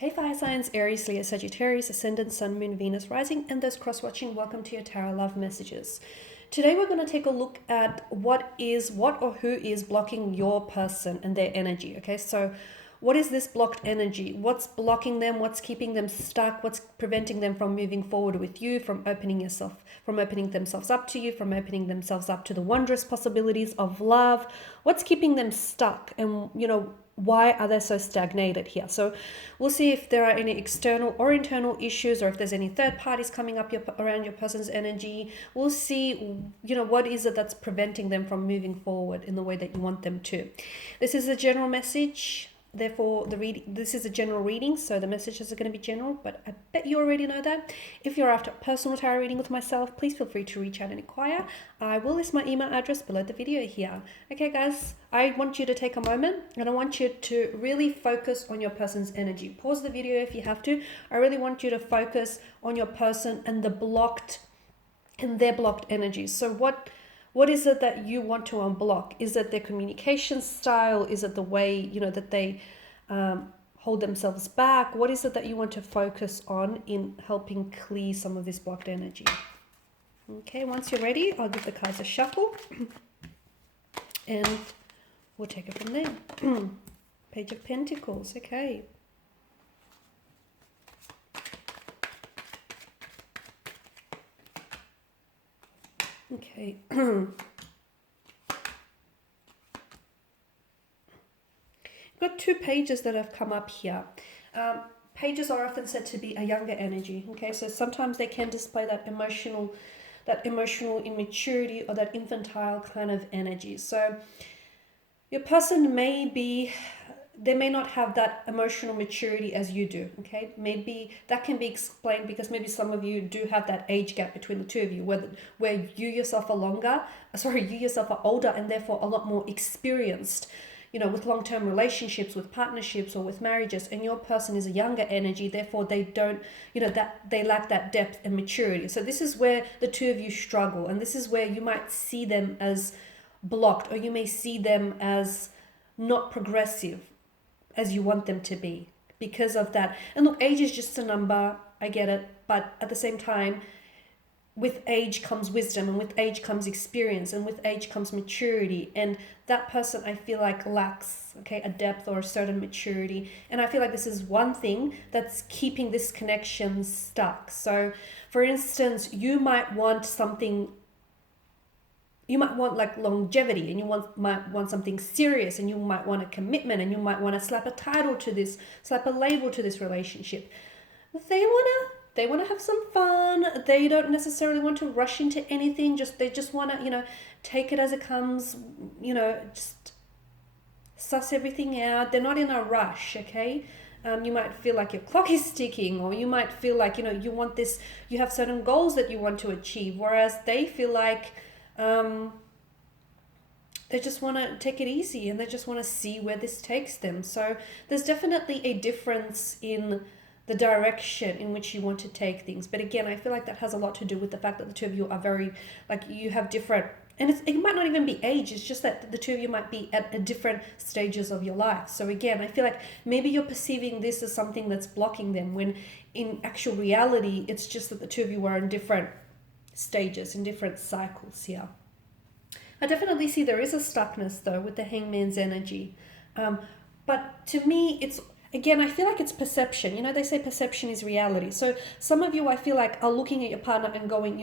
Hey fire signs, Aries, Leo, Sagittarius, Ascendant, Sun, Moon, Venus, Rising, and those cross-watching, welcome to your Tarot Love Messages. Today we're going to take a look at what or who is blocking your person and their energy, okay? So what is this blocked energy? What's blocking them? What's keeping them stuck? What's preventing them from moving forward with you, from opening themselves up to you, from opening themselves up to the wondrous possibilities of love? What's keeping them stuck? And, why are they so stagnated here? So we'll see if there are any external or internal issues, or if there's any third parties coming up around your person's energy. We'll see, what is it that's preventing them from moving forward in the way that you want them to. This is a general message. Therefore, this is a general reading, so the messages are going to be general, but I bet you already know that. If you're after a personal tarot reading with myself, please feel free to reach out and inquire. I will list my email address below the video here. Okay, guys, I want you to take a moment, and I want you to really focus on your person's energy. Pause the video if you have to. I really want you to focus on your person and their blocked energies. So what is it that you want to unblock? Is it their communication style? Is it the way, that they hold themselves back? What is it that you want to focus on in helping clear some of this blocked energy? Okay, once you're ready, I'll give the cards a shuffle and we'll take it from there. Page of Pentacles, okay. Okay. Got two pages that have come up here. Pages are often said to be a younger energy. Okay, so sometimes they can display that emotional immaturity or that infantile kind of energy. So your person they may not have that emotional maturity as you do, okay? Maybe that can be explained because maybe some of you do have that age gap between the two of you, where you yourself are older and therefore a lot more experienced, with long-term relationships, with partnerships, or with marriages, and your person is a younger energy, therefore they don't, that they lack that depth and maturity. So this is where the two of you struggle, and this is where you might see them as blocked, or you may see them as not progressive as you want them to be because of that. And look, age is just a number, I get it, but at the same time, with age comes wisdom, and with age comes experience, and with age comes maturity, and that person, I feel like, lacks a depth or a certain maturity. And I feel like this is one thing that's keeping this connection stuck. So for instance, you might want like longevity, and you might want something serious, and you might want a commitment, and you might want to slap a title to this, slap a label to this relationship. They want to have some fun. They don't necessarily want to rush into anything. They just want to, take it as it comes, just suss everything out. They're not in a rush, okay? You might feel like your clock is ticking, or you might feel like, you want this, you have certain goals that you want to achieve, whereas they feel like they just want to take it easy, and they just want to see where this takes them. So there's definitely a difference in the direction in which you want to take things. But again, I feel like that has a lot to do with the fact that the two of you are very, you have different, and it might not even be age, it's just that the two of you might be at different stages of your life. So again, I feel like maybe you're perceiving this as something that's blocking them, when in actual reality, it's just that the two of you are in different stages, in different cycles here. I definitely see there is a stuckness though with the Hangman's energy. But to me, I feel like it's perception. They say perception is reality. So some of you, I feel like, are looking at your partner and going,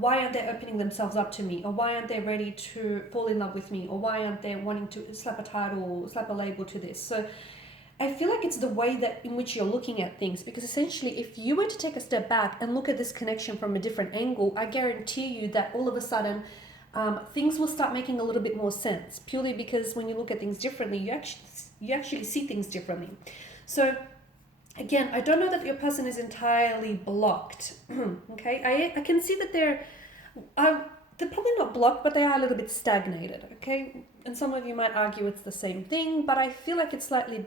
why aren't they opening themselves up to me? Or why aren't they ready to fall in love with me? Or why aren't they wanting to slap a title, slap a label to this? So I feel like it's the way that in which you're looking at things, because essentially if you were to take a step back and look at this connection from a different angle, I guarantee you that all of a sudden things will start making a little bit more sense, purely because when you look at things differently, you actually see things differently. So again, I don't know that your person is entirely blocked. Okay, I can see that they're probably not blocked, but they are a little bit stagnated. Okay, and some of you might argue it's the same thing, but I feel like it's slightly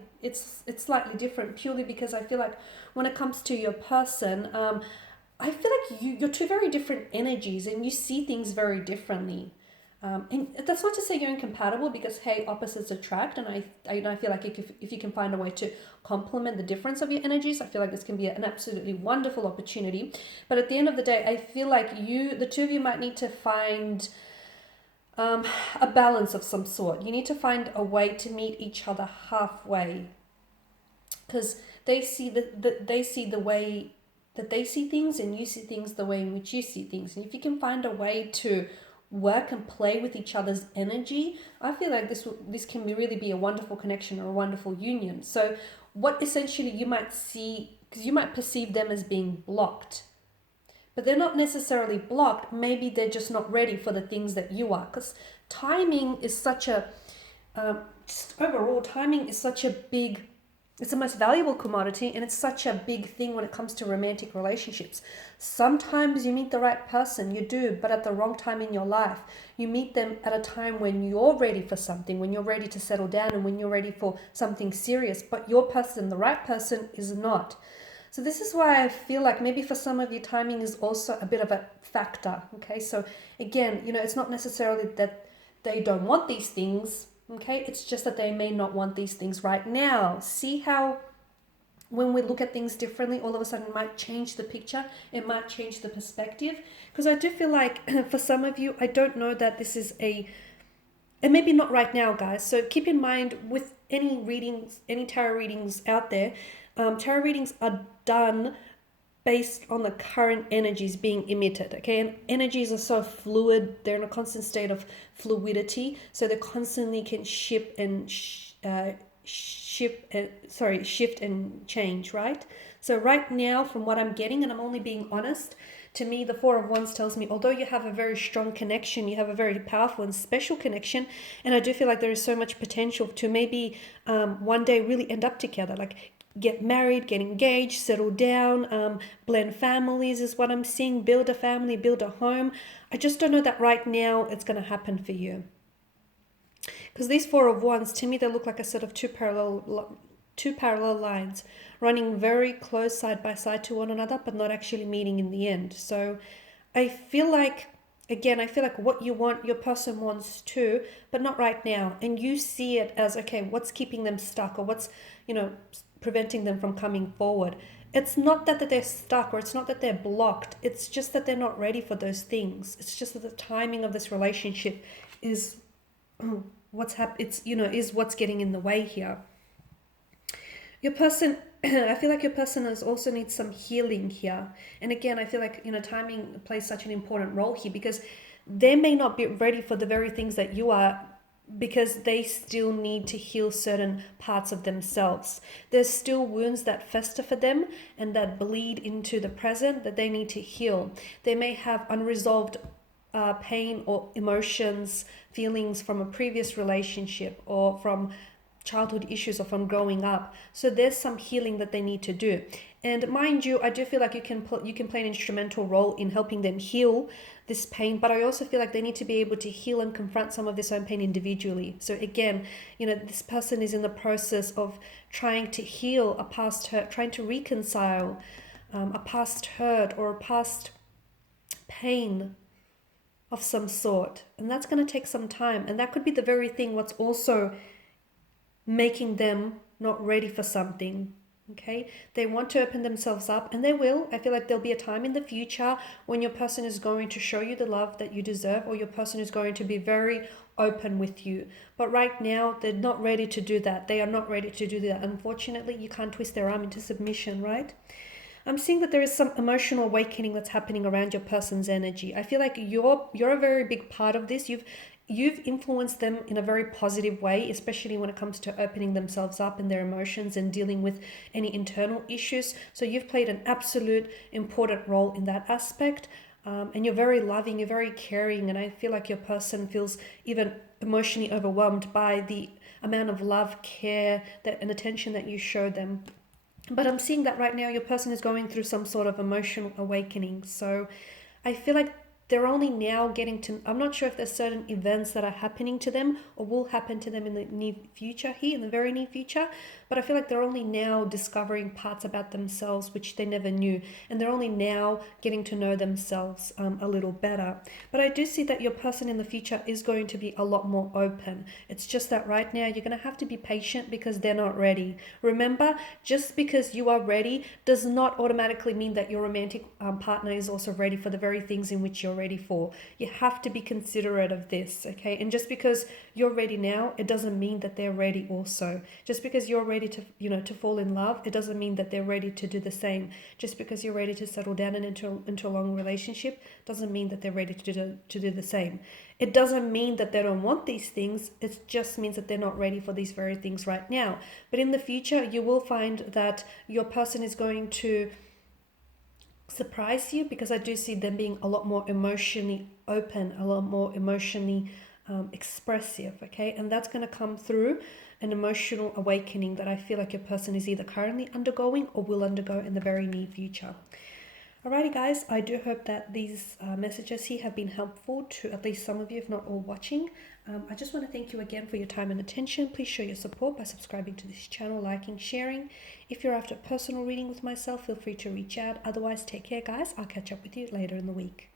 different, purely because I feel like when it comes to your person, I feel like you're two very different energies, and you see things very differently. And that's not to say you're incompatible, because hey, opposites attract, and I feel like if you can find a way to complement the difference of your energies, I feel like this can be an absolutely wonderful opportunity. But at the end of the day, I feel like the two of you might need to find a balance of some sort. You need to find a way to meet each other halfway, because they see the way that they see things, and you see things the way in which you see things. And if you can find a way to work and play with each other's energy, I feel like this can really be a wonderful connection or a wonderful union. So what essentially you might see, because you might perceive them as being blocked, but they're not necessarily blocked. Maybe they're just not ready for the things that you are, because timing is such a just overall, timing is such a big, it's the most valuable commodity, and it's such a big thing when it comes to romantic relationships. Sometimes you meet the right person, you do, but at the wrong time in your life. You meet them at a time when you're ready for something, when you're ready to settle down, and when you're ready for something serious, but your person, the right person, is not. So this is why I feel like maybe for some of you, timing is also a bit of a factor. Okay, so again, it's not necessarily that they don't want these things. Okay, it's just that they may not want these things right now. See how when we look at things differently, all of a sudden it might change the picture, it might change the perspective. Because I do feel like for some of you, I don't know that this is and maybe not right now, guys. So keep in mind with any readings, any tarot readings out there, tarot readings are done based on the current energies being emitted, okay? And energies are so fluid, they're in a constant state of fluidity, so they constantly can shift and change, right? So right now, from what I'm getting, and I'm only being honest, to me, the Four of Wands tells me, although you have a very strong connection, you have a very powerful and special connection, and I do feel like there is so much potential to maybe one day really end up together, like get married, get engaged, settle down, blend families is what I'm seeing, build a family, build a home. I just don't know that right now it's going to happen for you. Because these Four of Wands, to me, they look like a set of two parallel lines running very close side by side to one another, but not actually meeting in the end. So I feel like, again, I feel like what you want, your person wants too, but not right now. And you see it as, okay, what's keeping them stuck, or what's, preventing them from coming forward. It's not that they're stuck, or it's not that they're blocked. It's just that they're not ready for those things. It's just that the timing of this relationship is is what's getting in the way here. Your person, I feel like your person also needs some healing here. And again, I feel like, timing plays such an important role here, because they may not be ready for the very things that you are, because they still need to heal certain parts of themselves. There's still wounds that fester for them and that bleed into the present that they need to heal. They may have unresolved pain or emotions, feelings from a previous relationship, or from childhood issues, or from growing up. So there's some healing that they need to do. And mind you, I do feel like you can play an instrumental role in helping them heal this pain, but I also feel like they need to be able to heal and confront some of this own pain individually. So again, this person is in the process of trying to heal a past hurt, trying to reconcile a past hurt or a past pain of some sort. And that's going to take some time. And that could be the very thing what's also making them not ready for something. Okay, they want to open themselves up, and they will. I feel like there'll be a time in the future when your person is going to show you the love that you deserve, or your person is going to be very open with you. But right now, they're not ready to do that. They are not ready to do that. Unfortunately, you can't twist their arm into submission, right? I'm seeing that there is some emotional awakening that's happening around your person's energy. I feel like you're a very big part of this. You've influenced them in a very positive way, especially when it comes to opening themselves up in their emotions and dealing with any internal issues. So you've played an absolute important role in that aspect. And you're very loving, you're very caring, and I feel like your person feels even emotionally overwhelmed by the amount of love, care, and attention that you show them. But I'm seeing that right now your person is going through some sort of emotional awakening. So I feel like they're only now getting to, I'm not sure if there's certain events that are happening to them or will happen to them in the near future here, in the very near future, but I feel like they're only now discovering parts about themselves which they never knew, and they're only now getting to know themselves a little better. But I do see that your person in the future is going to be a lot more open. It's just that right now you're going to have to be patient because they're not ready. Remember, just because you are ready does not automatically mean that your romantic partner is also ready for the very things in which you're ready for. You have to be considerate of this, okay? And just because you're ready now, it doesn't mean that they're ready also. Just because you're ready to, to fall in love, it doesn't mean that they're ready to do the same. Just because you're ready to settle down and into a long relationship doesn't mean that they're ready to do the same. It doesn't mean that they don't want these things. It just means that they're not ready for these very things right now. But in the future, you will find that your person is going to surprise you, because I do see them being a lot more emotionally open, a lot more emotionally expressive, okay? And that's going to come through an emotional awakening that I feel like your person is either currently undergoing or will undergo in the very near future. Alrighty guys, I do hope that these messages here have been helpful to at least some of you, if not all watching. I just want to thank you again for your time and attention. Please show your support by subscribing to this channel, liking, sharing. If you're after a personal reading with myself, feel free to reach out. Otherwise, take care guys. I'll catch up with you later in the week.